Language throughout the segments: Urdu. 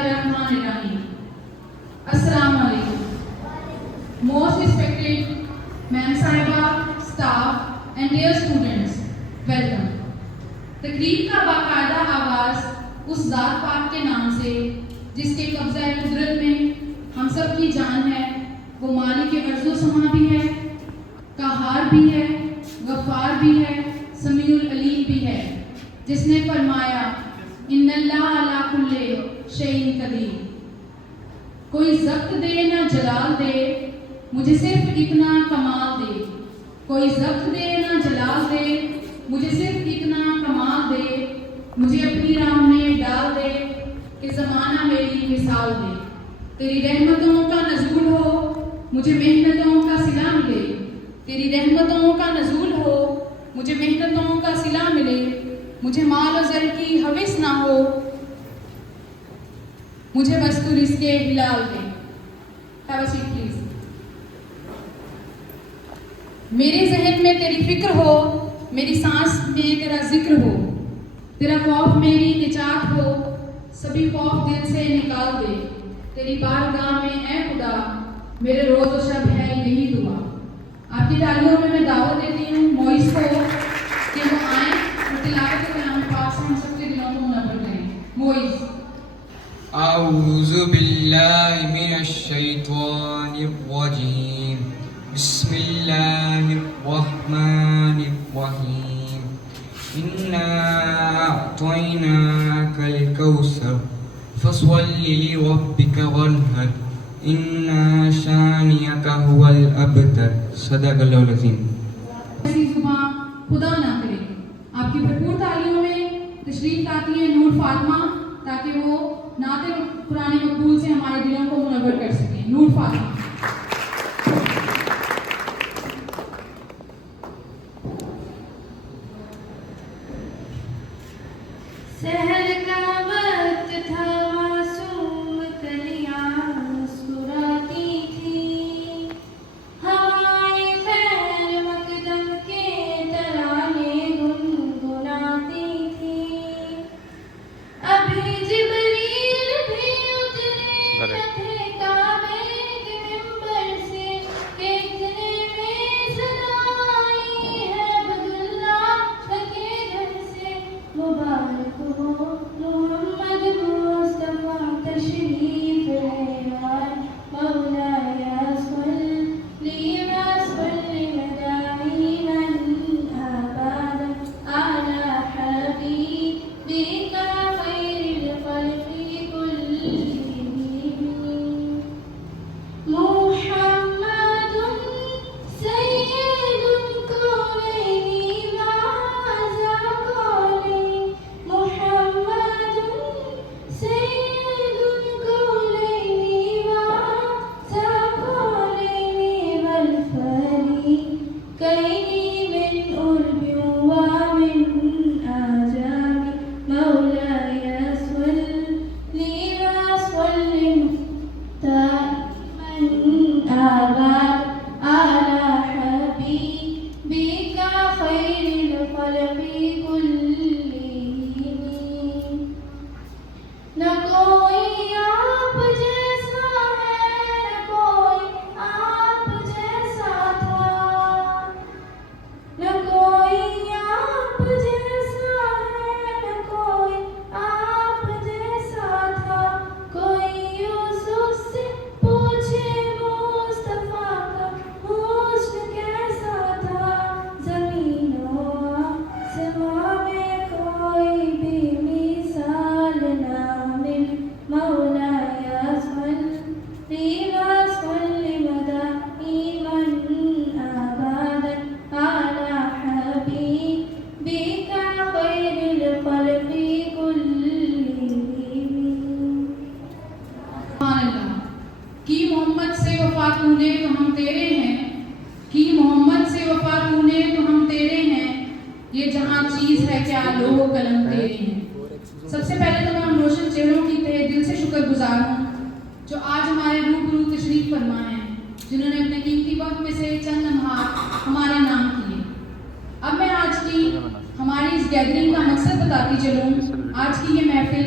Bismillahirrahmanirrahim. Assalamu alaikum. Most respected Ma'am Sahiba, staff and dear students, welcome. تقریب کا باقاعدہ آغاز اس ذات پاک کے نام سے جس کے قبضہ قدرت میں ہم سب کی جان ہے. وہ مالک عرض و سما بھی ہے, قہار بھی ہے, غفار بھی ہے, سمیع العلیم بھی ہے, جس نے فرمایا ان اللہ علی کل شیء قدیر. کوئی ضبط دے نہ جلال دے, مجھے صرف اتنا کمال دے. کوئی ضبط دے نہ جلال دے, مجھے صرف اتنا کمال دے. مجھے اپنی راہ میں ڈال دے کہ زمانہ میری مثال دے. تیری رحمتوں کا نزول ہو, مجھے محنتوں کا صلہ ملے. تیری رحمتوں کا نزول ہو, مجھے محنتوں کا صلہ ملے. مجھے مال و زر کی ہوس نہ ہو, مجھے بس تو رزق حلال دے. Have a seat please. میرے ذہن میں تیری فکر ہو, میری سانس میں تیرا ذکر ہو. تیرا خوف میری نجات ہو, سبھی خوف دل سے نکال دے. تیری بارگاہ میں اے خدا میرے روز و شب ہے یہی دعا. آپ کی تعلیموں میں میں دعوت دیتی ہوں موئز کو کہ وہ آئیں اور تلاوت کلام پاک سے ہم سب کے دلوں کو منور کریں. موئز. اعوذ باللہ من الشیطان الرجیم. بسم اللہ الرحمن الرحیم. انا اعطیناک الکوثر فصل لربک وانحر انا شانئک هو الابتر. صدق اللہ العظیم. ایسی زبان خدا نہ کرے. آپ کی بھرپور تعلیموں میں تشریف لاتی ہیں نور فاطمہ تاکہ وہ نعت قرآن مقبول سے ہمارے دلوں کو منور کر سکیں. نور فاطمہ. سحر کا وقت تھا, معصوم کلیاں مسکراتی تھی. ہوائیں خیر مقدم کے ترانے گنگناتی تھی. ابھی جبریل بھی اترے تھے کعبے کے منبر سے کہ اتنے میں صدا آئی ہے عبداللہ کے گھر سے. مبارک ہو محمد مصطفیٰ تشریف لے آئے. مولاي صلی وسلم دائما ابدا على حبيبك خير الخلق كلهم. محمد سيد الكونين وهذا قولي. محمد سيد الكونين وهذا قولي والفريقين من قرب ومن آجام. مولاي صل وسلم دائما أبدا على حبيبك خير الخلق كلهم. نہ کوئی آپ جیسا ہے, نہ کوئی آپ جیسا تھا. نہ کوئی آپ جیسا ہے, نہ کوئی آپ جیسا تھا. کوئی یوسف سے پوچھے مصطفیٰ کا حسن کیسا تھا. زمین و آسماں میں کوئی بھی مثال نہ مل. مولاي صل وسلم دائما ابدا على حبيبك خير الخلق كلهم. سبحان اللہ. کی محمد سے وفا تو نے تو ہم تیرے ہیں, کی محمد سے وفا تو نے تو ہم تیرے ہیں. یہ جہاں چیز ہے کیا لوح و قلم تیرے ہیں. سب سے پہلے تو میں ہم روشن چہروں کی تہہ دل سے شکر گزار ہوں جو آج ہمارے روبرو تشریف فرما ہیں, جنہوں نے اپنے قیمتی وقت میں سے چند لمحات ہمارے نام کیے. اب میں آج کی ہماری اس گیدرنگ کا مقصد بتاتی چلوں. آج کی یہ محفل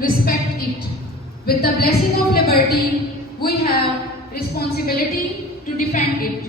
Respect it. With the blessing of liberty, we have responsibility to defend it.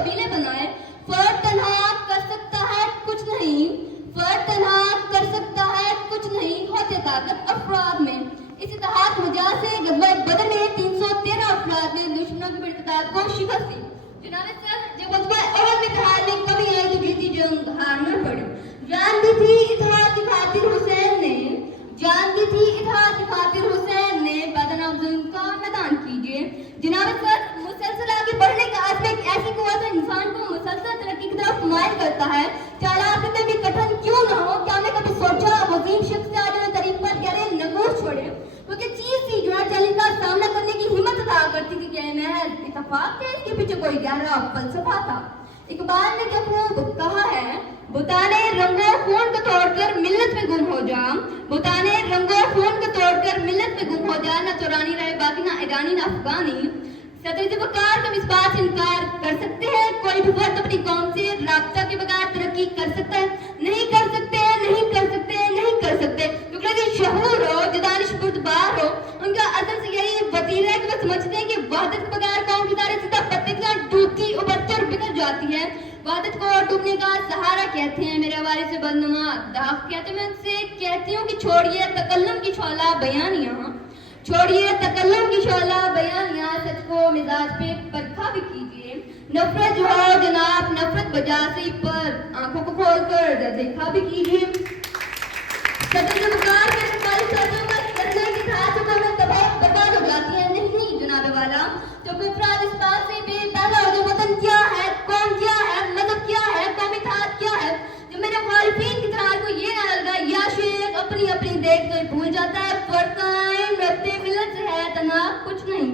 قبیلے بنائے. فرد تنہا کر سکتا ہے کچھ نہیں, فرد تنہا کر سکتا ہے کچھ نہیں, ہوتے طاقت افراد میں. اس اتحاد وجہ سے غزوہ بدر میں 313 افراد نے دشمنوں کی ارتداد کو شکست دی. جناب سر, جب غزوہ احد میں اتحاد میں کمی آئی تو جیتی جنگ ہارنا پڑی. جان دی تھی اتحاد کی خاطر حسین نے, جان دی تھی اتحاد کی خاطر حسین نے, بدن افزون کا میدان کیجیے. جناب سر, مسلسل آگے بڑھنے کا عزم ایک ایسی قوت ہے انسان کو مسلسل ترقی کی طرف مائل کرتا ہے. چالاک کتنے بھی کٹھن کیوں نہ ہو, کیا میں کبھی سوچا عظیم شخص سے آج طریق پر گہرے نگوش چھوڑے, کیونکہ چیز تھی جو چیلنج کا سامنا کرنے کی ہمت عطا کرتی تھی کہ محض اتفاق ہے, اس کے پیچھے کوئی گہرا فلسفہ تھا. اقبال نے کیا خوب کہا ہے, بتانے رنگوں خون کو توڑ کر ملت میں گم ہو جا, بتانے رنگوں خون کو توڑ کر ملت میں گم ہو جا, نہ تورانی رہے باقی نہ ایرانی نہ افغانی. صدر وقار تم اس بات سے انکار کر سکتے ہیں, کوئی بھی فرد اپنی قوم سے رابطہ کے بغیر ترقی کر سکتا ہے؟ نہیں کر سکتے, نہیں کر سکتے, نہیں کر سکتے. کیونکہ شعور ہو, جو دانش بردبار ہو, ان کا اصل سے یہی وتیرہ ہے کہ وہ سمجھتے ہیں کہ وحدت کے بغیر قوم کی سارے سطح پتے کے ساتھ ڈوبتی ابھرتی اور بکھر جاتی ہے. وحدت کو ڈوبنے کا سہارا کہتے ہیں. میرے حوالے سے بدنما داغ کہتے ہیں. میں ان سے کہتی ہوں کہ چھوڑیے تکلم کی شعلہ بیانیاں, چھوڑیے تکلم کی شعلہ بیانیاں, سچ کو مزاج پہ پرکھا بھی کیجیے. نفرت جو ہو جناب نفرت بجا سے پر آنکھوں کو کھول کر دیکھا بھی کیجیے. صدر وقار کے سرکاری سازوں پر کرنے کی تھاسوں میں تباہ برباد ہو جاتی ہے. نہیں جناب والا, جو کوئی افراد اس بات سے بے پہلا ہو جو وطن کیا ہے, قوم کیا ہے, مذہب کیا ہے, قومی اتحاد کیا ہے, جو میرے مخالفین کی طرح کو یہ نہ لگا یا شیخ اپنی اپنی دیکھ تو بھول جاتا ہے. فرقائن ربطے ملت سے ہے تنہا کچھ نہیں,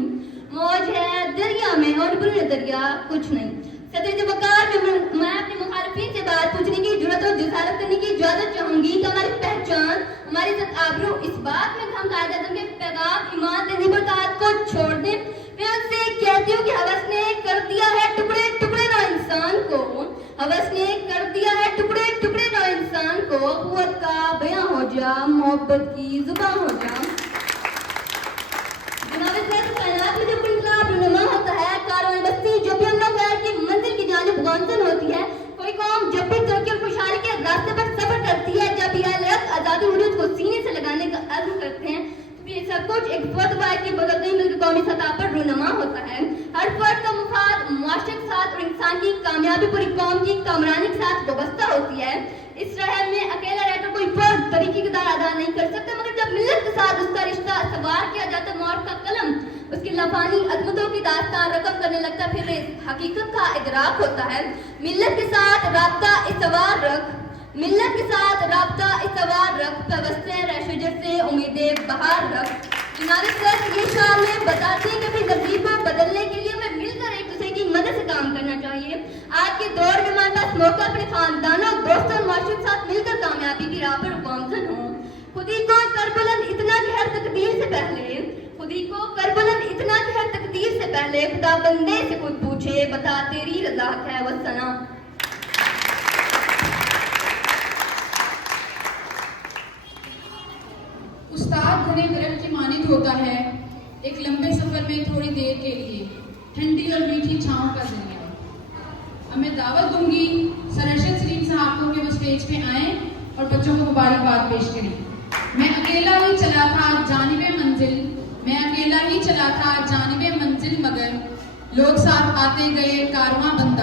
موج ہے دریا میں اور بر دریا کچھ نہیں. صدر وقار میں اپنے مخالفین سے بات پوچھنے کی جرات اور جسارت کرنے کی اجازت چاہوں گی کہ ہماری پہچان, ہماری عزت آبرو اس بات میں ہم قائد اعظم کے پیغام ایمان دینی برکات کو چھوڑ دیں. میں ان سے کہتی ہوں کہ ہوس نے کر دیا ہے ٹکڑے ٹکڑے نو انسان کو, ہوس نے کر دیا ہے ٹکڑے ٹکڑے نو انسان کو. قوت کا بیاں ہو جا, محبت کی زباں ہو جا. جناب سر, کائنات میں جب انقلاب رونما ہوتا ہے, کاروان بستی جو بھی امن و خیر کی منزل کی جانب گامزن ہوتی ہے, کوئی قوم جب بھی ترقی اور خوشحالی کے راستے پر سفر کرتی ہے, جب یہ حالات آزادی حدود کو سینے سے لگانے کا عزم کرتے ہیں, تو یہ سب کچھ ایک فرد واحد کی بدل نہیں بلکہ قومی سطح پر رونما ہوتا ہے. ہر فرد کا مفاد معاشرے کے ساتھ اور انسان کی کامیابی پوری قوم کی کامرانی کے ساتھ وابستہ ہوتی ہے. اس رحم میں اکیلا رہ کر کوئی فرد طریقے کی دار ادا نہیں کر سکتا, مگر جب ملت کے ساتھ اس کا رشتہ سوار کیا جاتا ہے, موت کا قلم اس کی لفانی عظمتوں کی داستان رقم کرنے لگتا ہے, پھر اس حقیقت کا ادراک ہوتا ہے. ملت کے ساتھ رابطہ استوار رکھ, ملت کے ساتھ رابطہ استوار رکھ, پیوستہ رہ شجر سے امیدیں بہار رکھ. جناب سر, یہ شعر بتاتے ہیں کہ اپنی تہذیب کو بدلنے کے لیے ہمیں مل کر ایک دوسرے کی مدد سے کام کرنا چاہیے. آج کے دور میں ہمارے پاس موقع اپنے خاندانوں, دوستوں اور معاشرے کے ساتھ مل کر کامیابی کی راہ پر گامزن ہوں. خودی کو کربلند اتنا کہ ہر تقدیر سے پہلے, خودی کو کربلند اتنا کہ ہر تقدیر سے پہلے خدا بندے سے خود پوچھے, بتا تیری رضا ہے وہ سنا. استاد گھنے درخت کی مانند ہوتا ہے, ایک لمبے سفر میں تھوڑی دیر کے لیے ٹھنڈی اور میٹھی چھاؤں کا ذریعہ. اب میں دعوت دوں گی سر ارشد سلیم صاحب کو کہ وہ اسٹیج پہ آئیں اور بچوں کو مبارکباد پیش کریں. میں اکیلا ہی چلا تھا جانب منزل, میں اکیلا ہی چلا تھا جانب منزل, مگر لوگ ساتھ آتے گئے کارواں بن